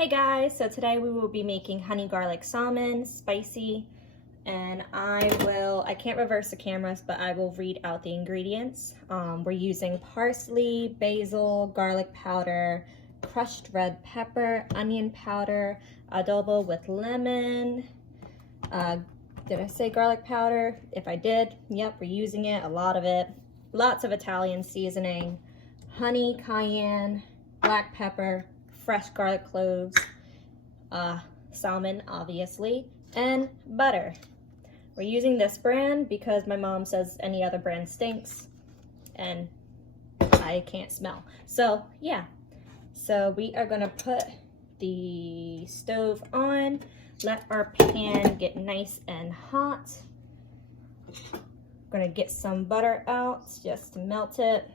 Hey guys, so today we will be making honey garlic salmon, spicy, and I can't reverse the cameras, but I will read out the ingredients. We're using parsley, basil, garlic powder, crushed red pepper, onion powder, adobo with lemon. Did I say garlic powder? If I did, yep, we're using it, a lot of it. Lots of Italian seasoning, honey, cayenne, black pepper, fresh garlic cloves, salmon obviously, and butter. We're using this brand because my mom says any other brand stinks and I can't smell. So yeah, so we are gonna put the stove on, let our pan get nice and hot. We're gonna get some butter out just to melt it.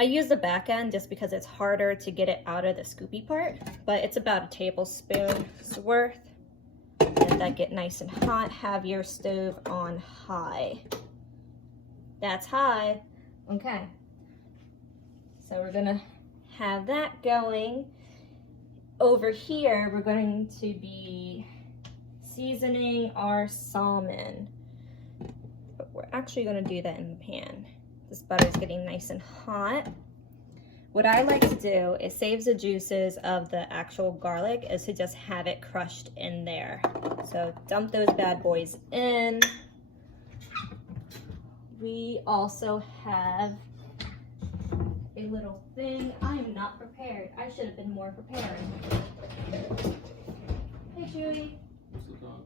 I use the back end just because it's harder to get it out of the scoopy part, but it's about a tablespoon's worth. Let that get nice and hot. Have your stove on high. That's high. Okay. So we're gonna have that going. Over here, we're going to be seasoning our salmon, but we're actually gonna do that in the pan. This butter is getting nice and hot. What I like to do is save the juices of the actual garlic is to just have it crushed in there. So dump those bad boys in. We also have a little thing. I am not prepared. I should have been more prepared. Hey Chewy,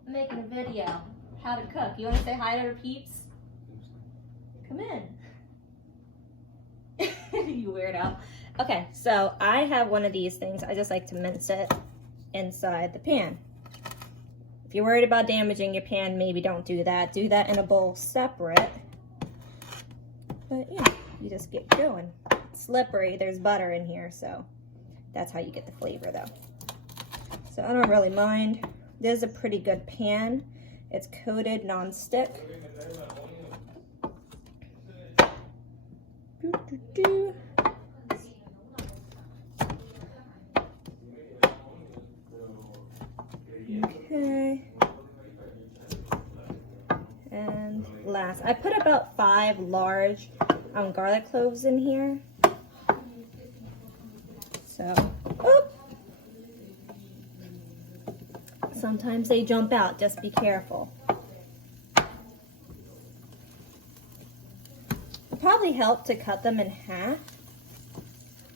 I'm making a video. How to cook. You want to say hi to our peeps? Come in. You weirdo. Okay, so I have one of these things. I just like to mince it inside the pan. If you're worried about damaging your pan, maybe don't do that. Do that in a bowl separate. But yeah, you just get going. It's slippery, there's butter in here, so that's how you get the flavor though. So I don't really mind. This is a pretty good pan. It's coated non-stick. Okay. And last, I put about 5 large garlic cloves in here. So, oop. Sometimes they jump out, just be careful. Probably help to cut them in half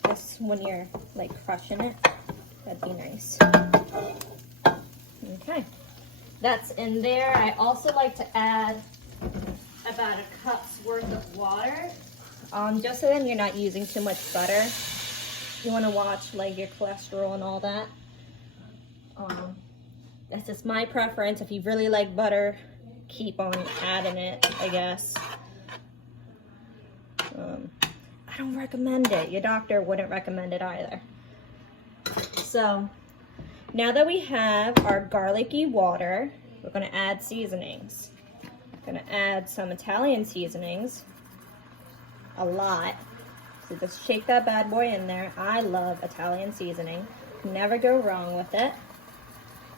just when you're like crushing it. That'd be nice. Okay, that's in there. I also like to add about a cup's worth of water, just so then you're not using too much butter. You want to watch like your cholesterol and all that. That's just my preference. If you really like butter, keep on adding it, I guess. I don't recommend it. Your doctor wouldn't recommend it either. So now that we have our garlicky water, we're going to add seasonings. I'm going to add some Italian seasonings, a lot. So just shake that bad boy in there. I love Italian seasoning. Never go wrong with it.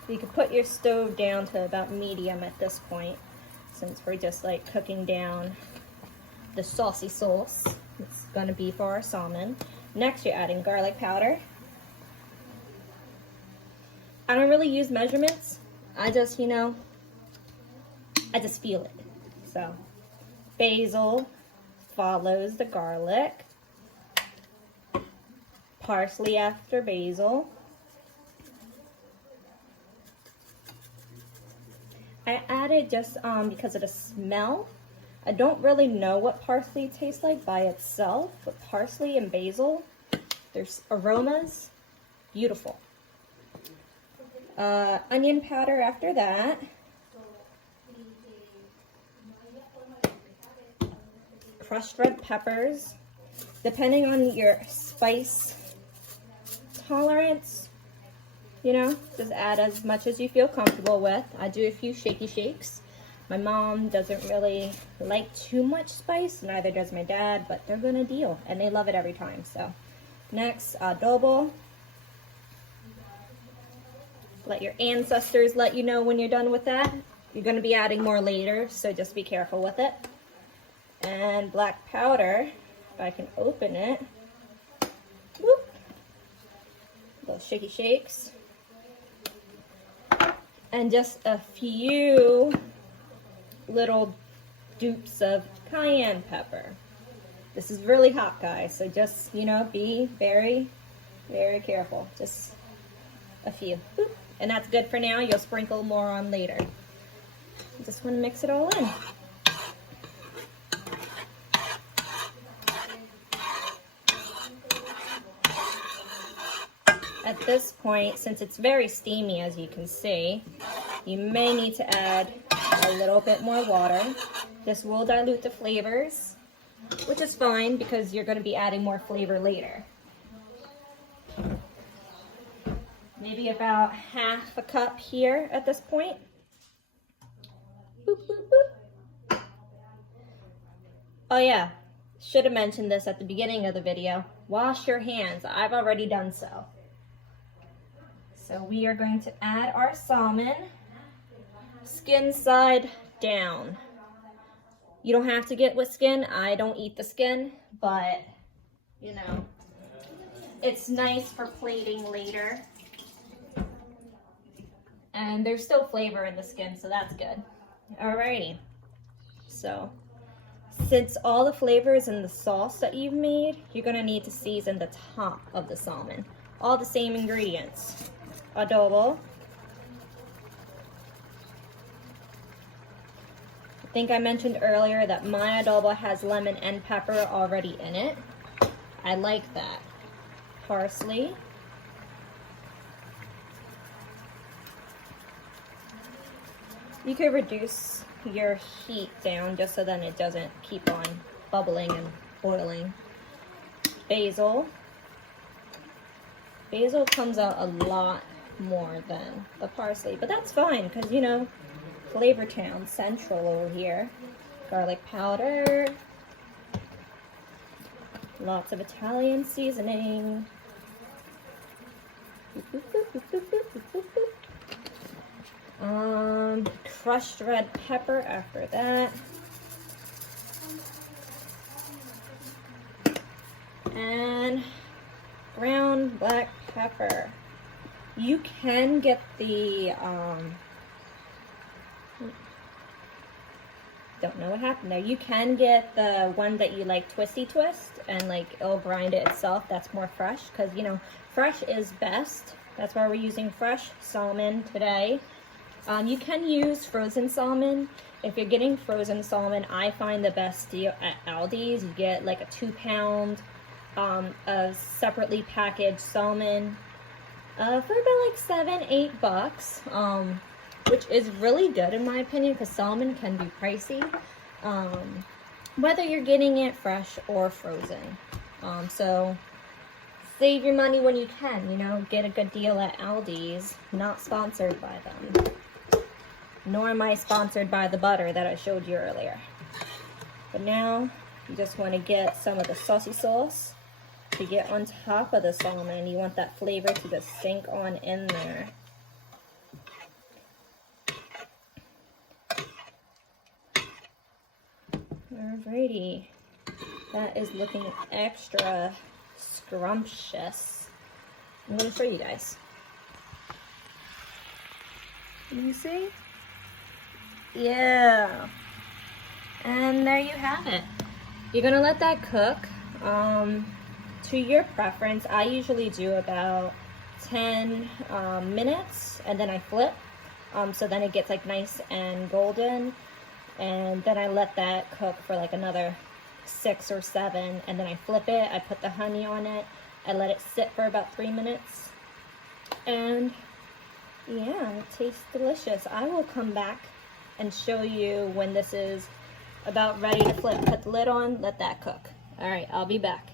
You can put your stove down to about medium at this point, since we're just like cooking down the saucy sauce. It's gonna be for our salmon. Next, you're adding garlic powder. I don't really use measurements. I just, I just feel it. So, basil follows the garlic. Parsley after basil. I added just because of the smell. I don't really know what parsley tastes like by itself, but parsley and basil, there's aromas, beautiful. Onion powder after that. Crushed red peppers. Depending on your spice tolerance, just add as much as you feel comfortable with. I do a few shaky shakes. My mom doesn't really like too much spice, neither does my dad, but they're gonna deal, and they love it every time. So next, adobo. Let your ancestors let you know when you're done with that. You're going to be adding more later, so just be careful with it. And black powder, if I can open it. Whoop. Little shaky shakes. And just a few little dupes of cayenne pepper. This is really hot, guys, so just, you know, be very, very careful. Just a few. Boop. And that's good for now. You'll sprinkle more on later. You just want to mix it all in. At this point, since it's very steamy, as you can see, you may need to add a little bit more water. This will dilute the flavors, which is fine because you're going to be adding more flavor later. Maybe about half a cup here at this point. Boop, boop, boop. Oh yeah, should have mentioned this at the beginning of the video. Wash your hands. I've already done so. So we are going to add our salmon, skin side down. You don't have to get with skin. I don't eat the skin, but you know, it's nice for plating later. And there's still flavor in the skin, so that's good. Alrighty. So, since all the flavor is in the sauce that you've made, you're gonna need to season the top of the salmon. All the same ingredients. Adobo. I think I mentioned earlier that my adobo has lemon and pepper already in it. I like that. Parsley. You could reduce your heat down just so then it doesn't keep on bubbling and boiling. Basil. Basil comes out a lot more than the parsley, but that's fine because, you know, Flavor Town Central over here. Garlic powder. Lots of Italian seasoning. Crushed red pepper after that. And ground black pepper. You can get the, don't know what happened there. You can get the one that you like twisty twist and like it'll grind it itself. That's more fresh because, you know, fresh is best. That's why we're using fresh salmon today. You can use frozen salmon. If you're getting frozen salmon, I find the best deal at Aldi's. You get like a 2-pound of separately packaged salmon for about like $7-8, which is really good in my opinion because salmon can be pricey, whether you're getting it fresh or frozen. So save your money when you can, you know, get a good deal at Aldi's. Not sponsored by them. Nor am I sponsored by the butter that I showed you earlier. But now, you just want to get some of the saucy sauce to get on top of the salmon. You want that flavor to just sink on in there. Alrighty. That is looking extra scrumptious. I'm going to show you guys. Can you see? Yeah. And there you have it. You're going to let that cook to your preference. I usually do about 10 minutes and then I flip. So then it gets like nice and golden. And then I let that cook for like another 6 or 7 and then I flip it. I put the honey on it. I let it sit for about 3 minutes. And yeah, it tastes delicious. I will come back and show you when this is about ready to flip. Put the lid on, let that cook. All right, I'll be back.